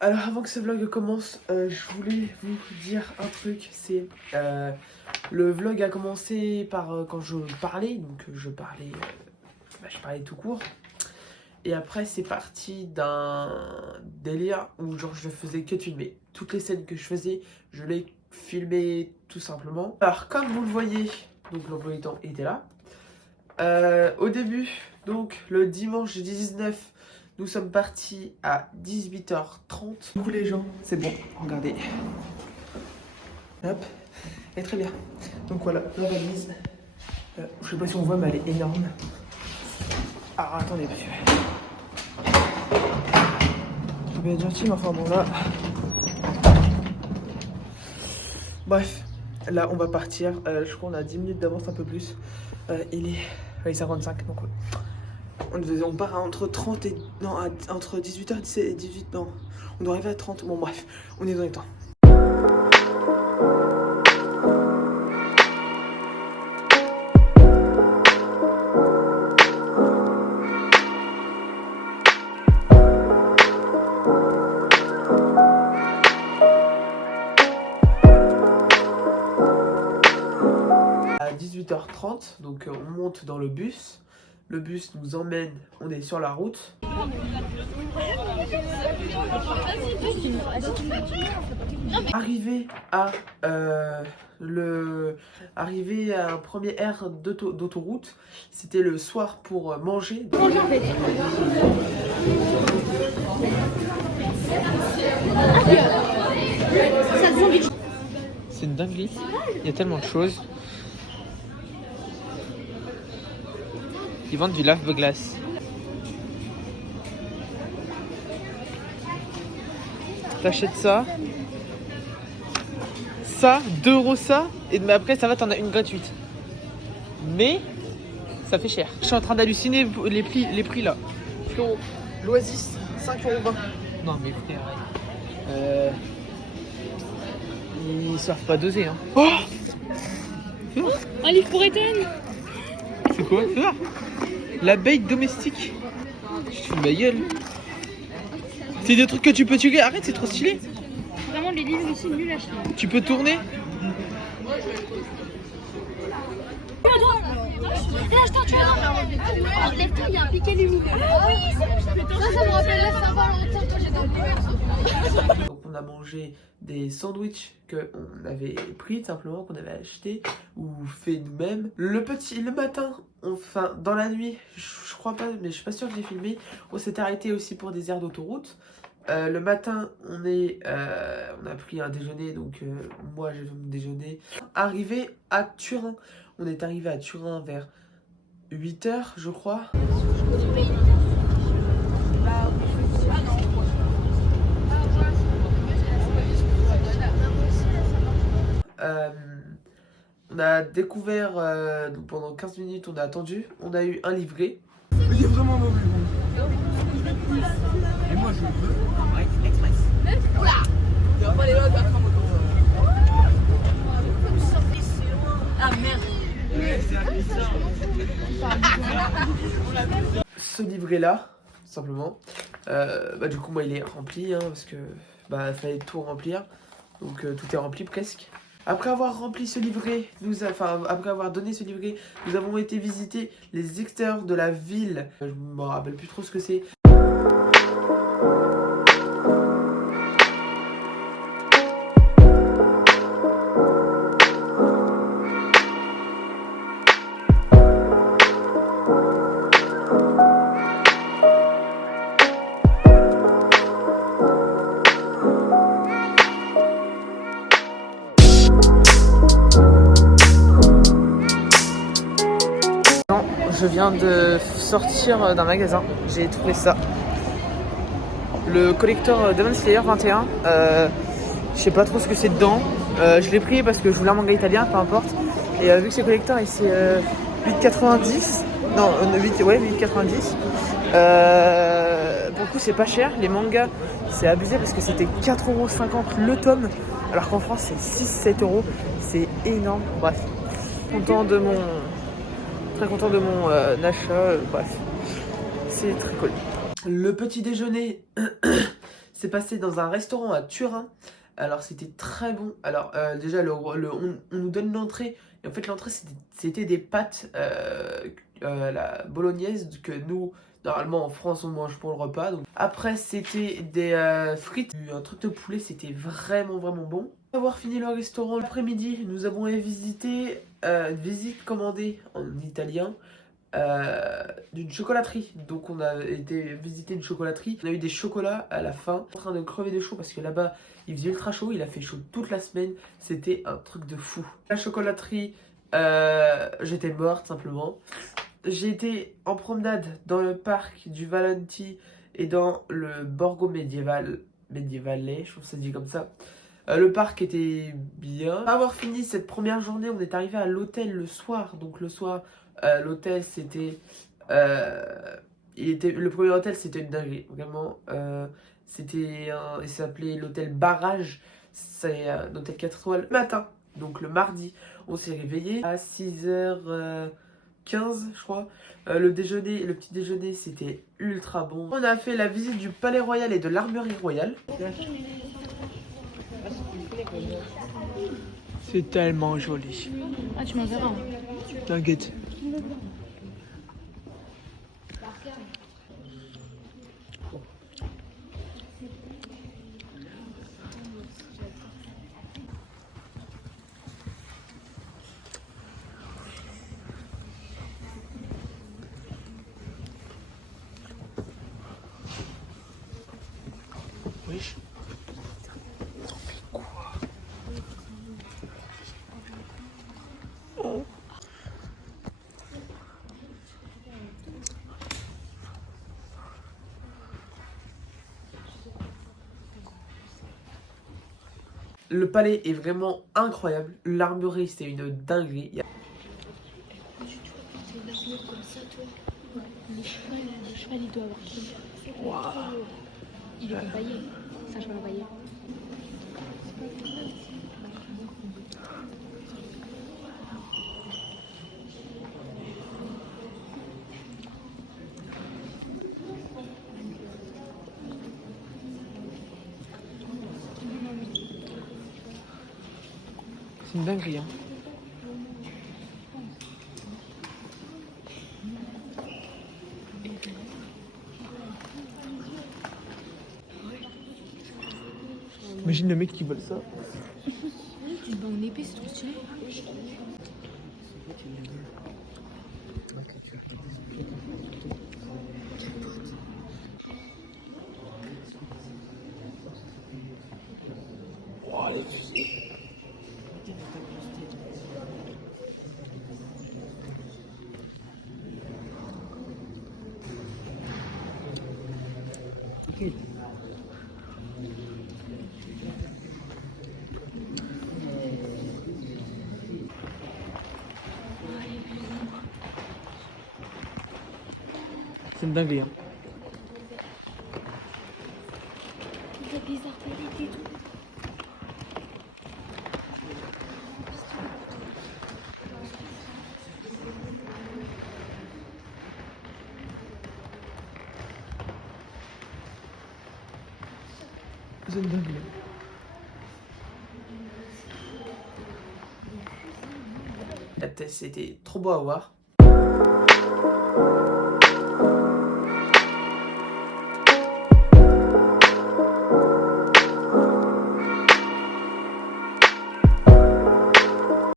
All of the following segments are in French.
Alors avant que ce vlog commence, je voulais vous dire un truc, c'est le vlog a commencé par quand je parlais, donc je parlais tout court. Et après c'est parti d'un délire où genre je faisais que de filmer. Toutes les scènes que je faisais, je les filmais tout simplement. Alors comme vous le voyez, donc l'emploi du temps était là. Au début, donc le dimanche 19, nous sommes partis à 18h30. Coucou les gens, c'est bon, regardez. Hop, et très bien. Donc voilà, la valise. Je sais pas si on voit, mais elle est énorme. Alors attendez, parce que... Je vais être gentil, mais enfin bon là... Bref, là on va partir. Je crois qu'on a 10 minutes d'avance, un peu plus. Il est 55, donc... On part à entre 30 et... Non, entre 18h et 18... Non, on doit arriver à 30. Bon bref, on est dans les temps. À 18h30, donc on monte dans le bus. Le bus nous emmène, on est sur la route. Arrivé à un premier aire d'autoroute, c'était le soir pour manger. C'est une dinguerie, il y a tellement de choses. Ils vendent du lave-glace. T'achètes ça. Ça, 2 € ça. Et mais après, ça va, t'en as une gratuite. Mais, ça fait cher. Je suis en train d'halluciner les prix là. Frérot, l'Oasis, 5,20 €. Non mais frère, ils savent pas doser hein. Oh, un livre pour Ethan. c'est quoi ça? L'abeille domestique. Je te fous de ma gueule. C'est des trucs que tu peux tuer. Arrête, c'est trop stylé. Vraiment, les livres ici, nul à chier. Tu peux tourner. Lève-toi, il y a un piquet lumineux. Ah oui, c'est bon, ça me rappelle la Saint-Valentin quand j'étais dans l'hiver. Donc on a mangé des sandwichs qu'on avait pris simplement, qu'on avait acheté ou fait nous-mêmes. Le matin, enfin dans la nuit, je crois pas, mais je suis pas sûre que j'ai filmé. On s'est arrêté aussi pour des aires d'autoroute. Le matin, on a pris un déjeuner, donc moi j'ai fait mon déjeuner. Arrivé à Turin, on est arrivé à Turin vers 8h je crois. On a découvert, donc pendant 15 minutes on a attendu, on a eu un livret. Il est vraiment mauvais. Et moi je veux un express. Oula, il va pas les logs après moto. Ah merde. Ce livret là, simplement, du coup moi il est rempli hein, parce que il fallait tout remplir, donc tout est rempli presque. Après avoir rempli ce livret, après avoir donné ce livret, nous avons été visiter les extérieurs de la ville. Je me rappelle plus trop ce que c'est. Je viens de sortir d'un magasin, j'ai trouvé ça. Le collector Demon Slayer 21, je sais pas trop ce que c'est dedans. Je l'ai pris parce que je voulais un manga italien, peu importe. Et vu que c'est collector et c'est 8,90, non 8,90. Pour le coup c'est pas cher, les mangas c'est abusé parce que c'était 4,50 € le tome. Alors qu'en France c'est 6-7 €, c'est énorme. Bref, très content de mon achat, bref, c'est très cool. Le petit déjeuner, C'est passé dans un restaurant à Turin. Alors c'était très bon. Alors déjà on nous donne l'entrée. Et en fait l'entrée c'était des pâtes la bolognaise que nous normalement en France on mange pour le repas. Donc. Après c'était des frites, un truc de poulet, c'était vraiment bon. Après avoir fini le restaurant l'après-midi, nous avons visité une visite commandée en italien. D'une chocolaterie. Donc on a été visiter une chocolaterie. On a eu des chocolats à la fin. En train de crever de chaud parce que là-bas il faisait ultra chaud. Il a fait chaud toute la semaine. C'était un truc de fou. La chocolaterie, j'étais morte simplement. J'ai été en promenade dans le parc du Valenti et dans le Borgo Medievale, je trouve que ça se dit comme ça. Le parc était bien. Après avoir fini cette première journée, on est arrivé à l'hôtel le soir. Donc le soir, l'hôtel c'était... le premier hôtel c'était une dinguerie. Vraiment, il s'appelait l'hôtel Barrage. C'est un hôtel 4 étoiles. Le matin, donc le mardi, on s'est réveillé à 6h15 je crois. Le petit déjeuner c'était ultra bon. On a fait la visite du Palais Royal et de l'Armurerie Royale. C'est tellement joli. Ah, tu m'en verras. Hein. T'inquiète. Wesh. Le palais est vraiment incroyable. L'armurerie, c'est une dinguerie. C'est une armure comme ça, toi. Le cheval, il doit avoir trop. Wow. Il est empaillé. C'est un cheval empaillé. C'est une dinguerie, hein. Imagine le mec qui vole ça. Bah, en épée, c'est trop stylé. Oh, les fusées. Okay. C'est une dinguerie, hein. Il y a des arbalètes et tout. C'est une dinguerie. C'était trop beau à voir.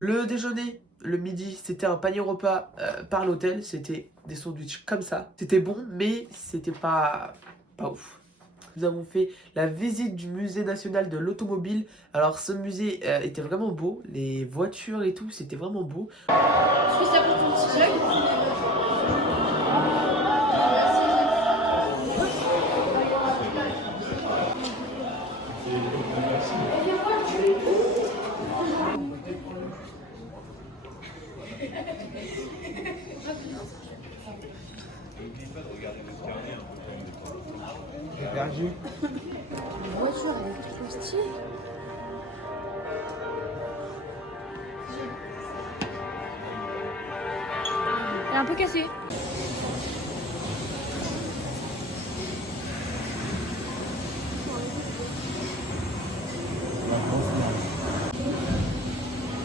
Le déjeuner, le midi, c'était un panier repas par l'hôtel. C'était des sandwichs comme ça. C'était bon, mais c'était pas ouf. Nous avons fait la visite du musée national de l'automobile. Alors ce musée était vraiment beau. Les voitures et tout, c'était vraiment beau. Je fais ça pour ton petit vlog. Perdu. La voiture, elle est trop stylée. Elle est un peu cassée.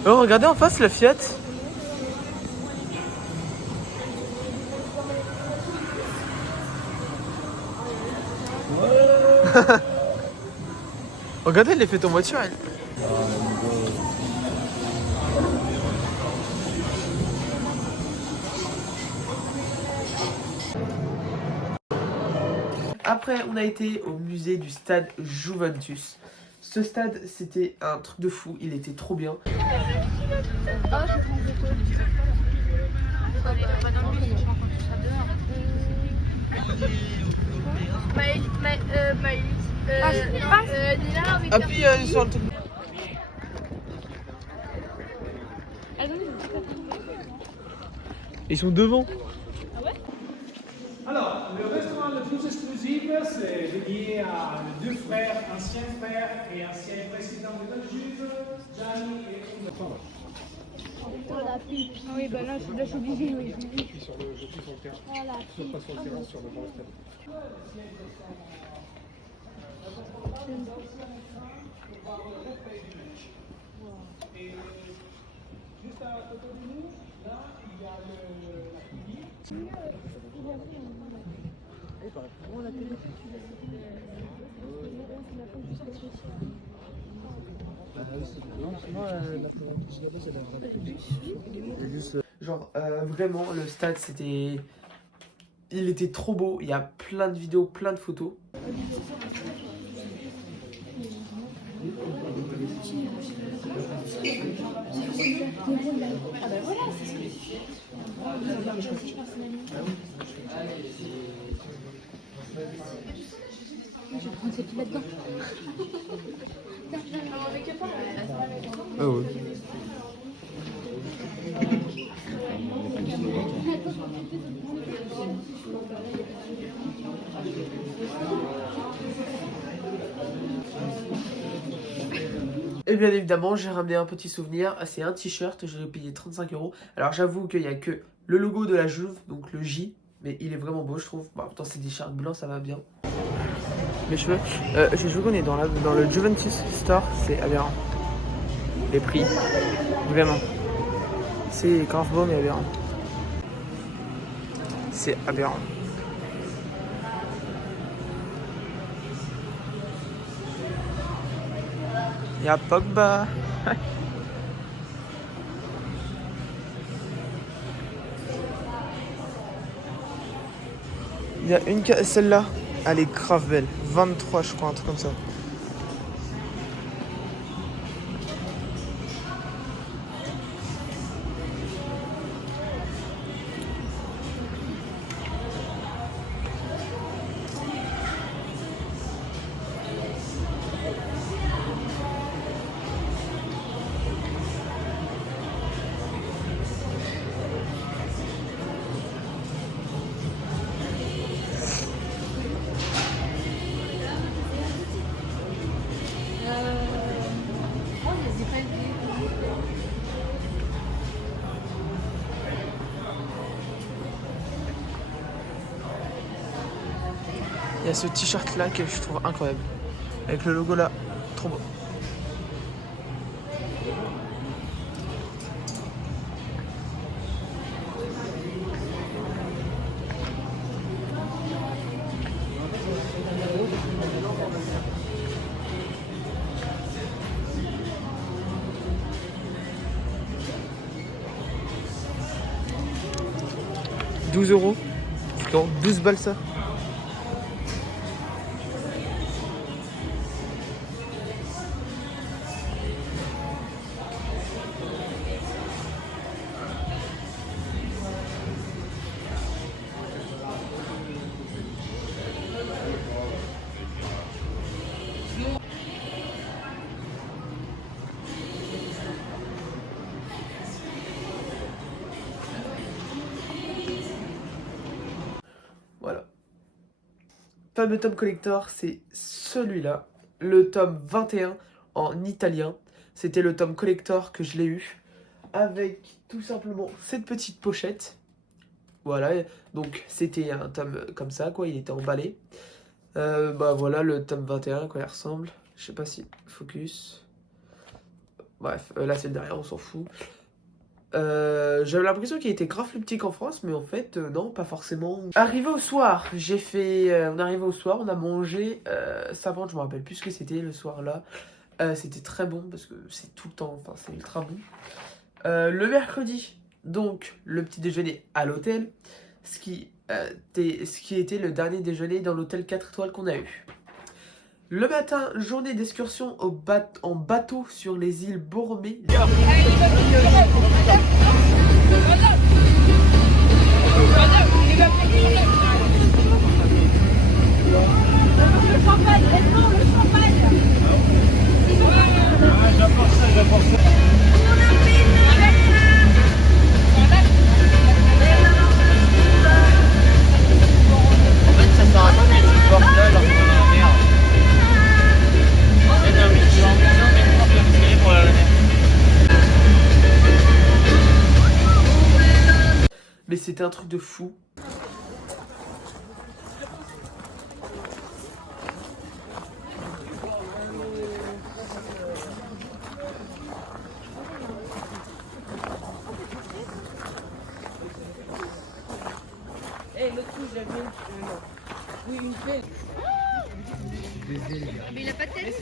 Oh, regardez en face la Fiat. Regardez, elle est faite en voiture, elle. Après, on a été au musée du stade Juventus. Ce stade, c'était un truc de fou, il était trop bien. Appuie sur le truc. Ils sont devant. Alors, le restaurant le plus exclusif, c'est dédié à deux frères, anciens frères et anciens présidents de la Juve, Gianni et Ugo. Oui, bah là, je suis obligée, oui. Sur le, je suis sur le terrain. Voilà. Pas sur le terrain, sur le stade. Et juste à côté de nous, là, il y a la TV. Genre, vraiment, le stade, c'était... Il était trop beau, il y a plein de vidéos, plein de photos. Ah bah voilà, c'est ce que je vais prendre cette là-dedans. Ah ouais. Et bien évidemment, j'ai ramené un petit souvenir. C'est un t-shirt, je l'ai payé 35 €. Alors j'avoue qu'il n'y a que le logo de la Juve, donc le J. Mais il est vraiment beau, je trouve. Bon, pourtant, c'est des t-shirts blancs, ça va bien. Mes cheveux. J'ai joué qu'on est dans le Juventus Store, c'est aberrant. Les prix, vraiment. C'est grave beau, mais aberrant. C'est aberrant. Il y a Pogba. Il y a une celle-là, elle est grave belle. 23, je crois, un truc comme ça. Il y a ce t-shirt là que je trouve incroyable. Avec le logo là, trop beau. « 12 €. C'est quand 12 balles ça. Voilà. Fameux tome collector, c'est celui-là. Le tome 21 en italien. C'était le tome collector que je l'ai eu. Avec tout simplement cette petite pochette. Voilà. Donc c'était un tome comme ça, quoi. Il était emballé. Bah voilà le tome 21, à quoi il ressemble. Je sais pas si... Focus. Bref, là c'est le derrière, on s'en fout. J'avais l'impression qu'il était grave plus petit qu'en France, mais en fait, non, pas forcément. Arrivé au soir, j'ai fait. On est arrivé au soir, on a mangé. Ça, je me rappelle plus ce que c'était le soir là. C'était très bon parce que c'est tout le temps, enfin, c'est ultra bon. Le mercredi, donc, le petit déjeuner à l'hôtel, ce qui était le dernier déjeuner dans l'hôtel 4 étoiles qu'on a eu. Le matin, journée d'excursion en bateau sur les îles Borromée. Mais c'était un truc de fou. Eh, l'autre coup, j'avais oui, une fée. Mais il a pas de tête.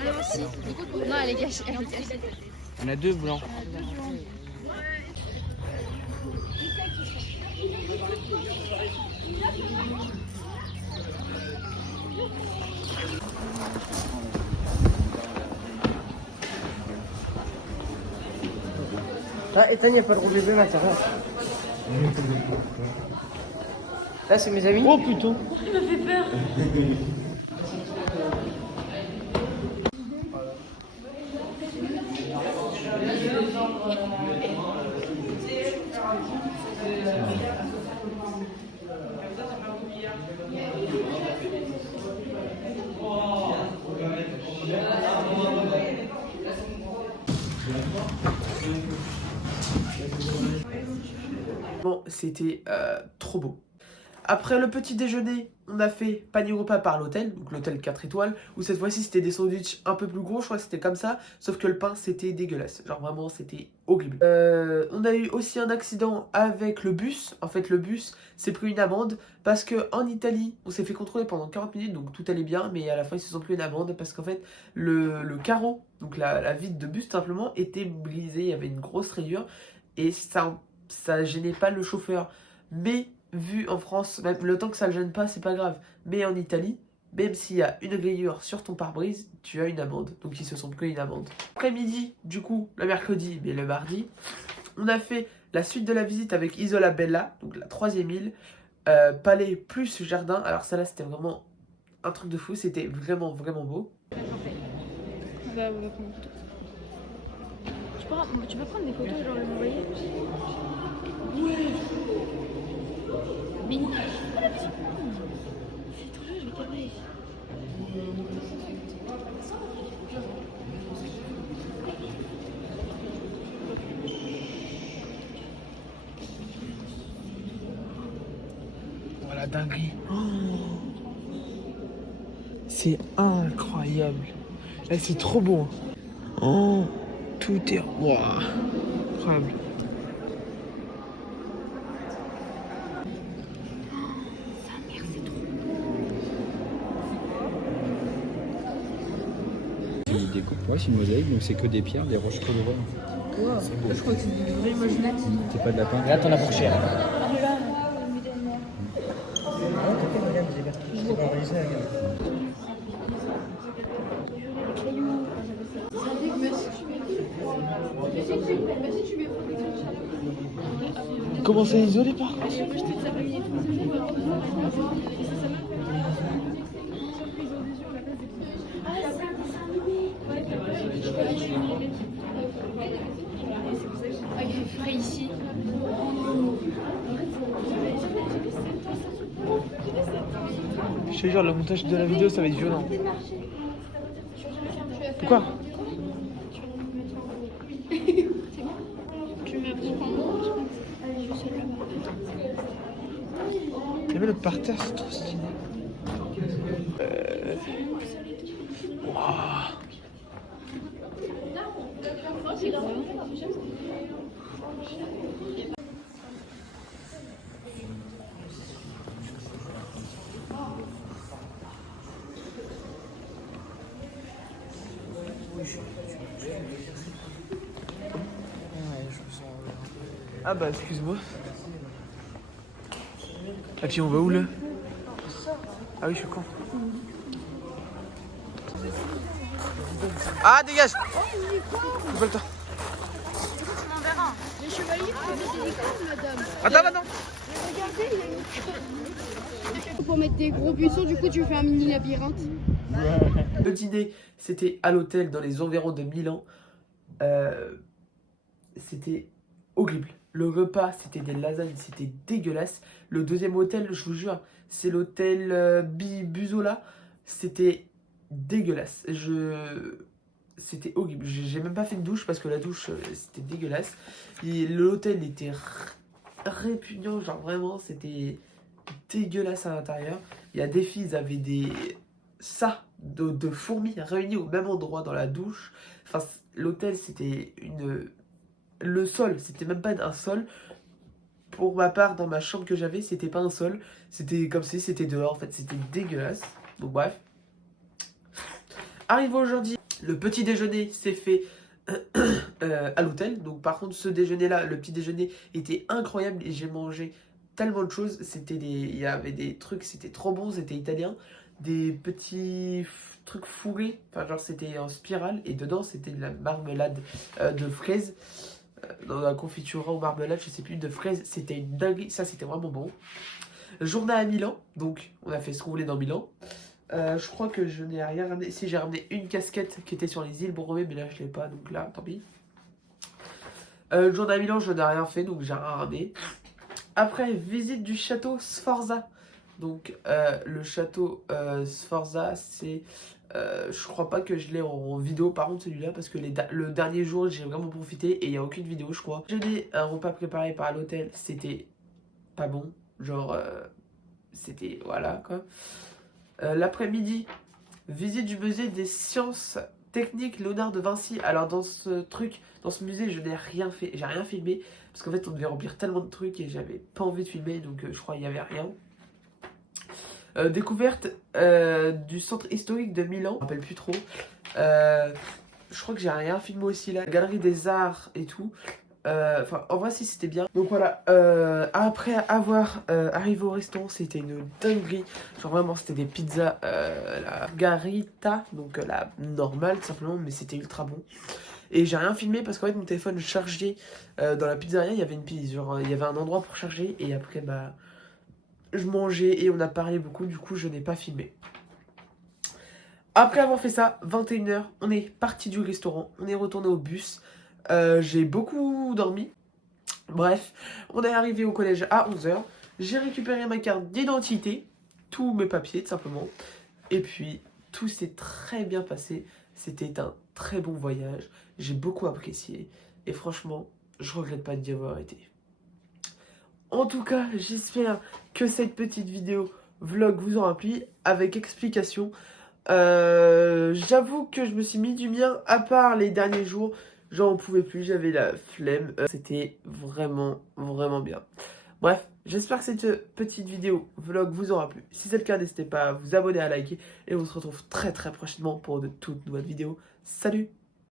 Ah non, si. Non, elle est cachée. On a 2 blancs. Ah, Ethan, il n'y a pas de rouge bébé, maintenant. Là, c'est mes amis. Oh putain! Il m'a fait peur. Bon, c'était trop beau. Après le petit déjeuner, on a fait panier repas par l'hôtel, donc l'hôtel 4 étoiles, où cette fois-ci c'était des sandwichs un peu plus gros, je crois que c'était comme ça, sauf que le pain c'était dégueulasse, genre vraiment c'était horrible. On a eu aussi un accident avec le bus, en fait le bus s'est pris une amende, parce que en Italie, on s'est fait contrôler pendant 40 minutes, donc tout allait bien, mais à la fin ils se sont pris une amende, parce qu'en fait le carreau, donc la vitre de bus simplement, était brisée, il y avait une grosse rayure, et ça gênait pas le chauffeur, mais vu en France, même le temps que ça le gêne pas, c'est pas grave. Mais en Italie, même s'il y a une rayure sur ton pare-brise, tu as une amende. Donc ils se sont pris une amende. Après-midi, du coup, le mercredi, mais le mardi, on a fait la suite de la visite avec Isola Bella, donc la 3e île, palais plus jardin. Alors ça là, c'était vraiment un truc de fou. C'était vraiment, vraiment beau. Bah, on va prendre une photo. Tu peux prendre des photos, genre le m'envoyer? Ouais. Mais c'est trop joli, je vais calmer. Voilà, dinguerie. Oh, c'est incroyable. Là, c'est trop beau. Oh, tout est... Wow. Incroyable. Il découpe, ouais, c'est une mosaïque, donc c'est que des pierres, des roches colorées. Wow. Je crois que c'est du vrai imaginate. C'est pas de la peinture. Là, t'en as pour cher. Comment ça isolé par contre? Il fait frais ici. Je te jure, le montage de la vidéo ça va être violent. Pourquoi? Tu me prends comment? Et même le parterre c'est trop stylé. Waouh. c'est quoi? Ah bah excuse-moi. Ah puis on va où là? Ah oui je suis con. Ah dégage! J'ai pas le temps. Les chevaliers, c'est des cordes, madame. Attends. Regardez, il y a une corde. Pour mettre des gros buissons, du coup, tu fais un mini labyrinthe. Le dîner, c'était à l'hôtel dans les environs de Milan. C'était horrible. Le repas, c'était des lasagnes, c'était dégueulasse. Le deuxième hôtel, je vous jure, c'est l'hôtel Busola. C'était dégueulasse. C'était horrible. J'ai même pas fait de douche parce que la douche, c'était dégueulasse. Et l'hôtel était répugnant, genre vraiment, c'était dégueulasse à l'intérieur. Il y a des filles, ils avaient des de fourmis réunies au même endroit dans la douche. Enfin, l'hôtel, c'était le sol, c'était même pas un sol. Pour ma part, dans ma chambre que j'avais, c'était pas un sol. C'était comme si c'était dehors, en fait, c'était dégueulasse. Donc bref. Arrive aujourd'hui, le petit déjeuner s'est fait à l'hôtel. Donc par contre, ce déjeuner-là, le petit déjeuner était incroyable et j'ai mangé tellement de choses. Il y avait des trucs, c'était trop bon, c'était italien. Des petits trucs fourrés, enfin genre c'était en spirale et dedans c'était de la marmelade de fraises. Dans la confiture au marmelade, je sais plus, de fraises, c'était une dinguerie, ça c'était vraiment bon. Journée à Milan, donc on a fait ce qu'on voulait dans Milan. Je crois que je n'ai rien ramené. Si, j'ai ramené une casquette qui était sur les îles Borromée, mais là je l'ai pas, donc là tant pis. Journée à Milan, je n'ai rien fait, donc j'ai rien ramené. Après, visite du château Sforza. Donc le château Sforza, c'est... je crois pas que je l'ai en vidéo par contre celui-là, parce que le dernier jour j'ai vraiment profité et il n'y a aucune vidéo je crois. J'ai eu un repas préparé par l'hôtel, c'était pas bon, genre c'était voilà quoi. L'après-midi, visite du musée des sciences techniques Léonard de Vinci. Alors dans ce musée je n'ai rien fait, j'ai rien filmé, parce qu'en fait on devait remplir tellement de trucs et j'avais pas envie de filmer, donc je crois qu'il n'y avait rien. Découverte du centre historique de Milan, je me rappelle plus trop. Je crois que j'ai rien filmé aussi là. Galerie des arts et tout. Enfin, en vrai, si c'était bien. Donc voilà. Après avoir arrivé au restaurant, c'était une dinguerie. Genre vraiment, c'était des pizzas, la Garita, donc la normale tout simplement, mais c'était ultra bon. Et j'ai rien filmé parce qu'en fait, mon téléphone chargé dans la pizzeria, il y avait une pizza. Genre, il y avait un endroit pour charger et après, bah. Je mangeais et on a parlé beaucoup, du coup je n'ai pas filmé. Après avoir fait ça, 21h, on est parti du restaurant, on est retourné au bus. J'ai beaucoup dormi. Bref, on est arrivé au collège à 11h. J'ai récupéré ma carte d'identité, tous mes papiers tout simplement. Et puis tout s'est très bien passé. C'était un très bon voyage. J'ai beaucoup apprécié. Et franchement, je regrette pas d'y avoir été. En tout cas, j'espère que cette petite vidéo vlog vous aura plu avec explication. J'avoue que je me suis mis du mien, à part les derniers jours, j'en pouvais plus, j'avais la flemme. C'était vraiment bien. Bref, j'espère que cette petite vidéo vlog vous aura plu. Si c'est le cas, n'hésitez pas à vous abonner, à liker. Et on se retrouve très prochainement pour de toutes nouvelles vidéos. Salut!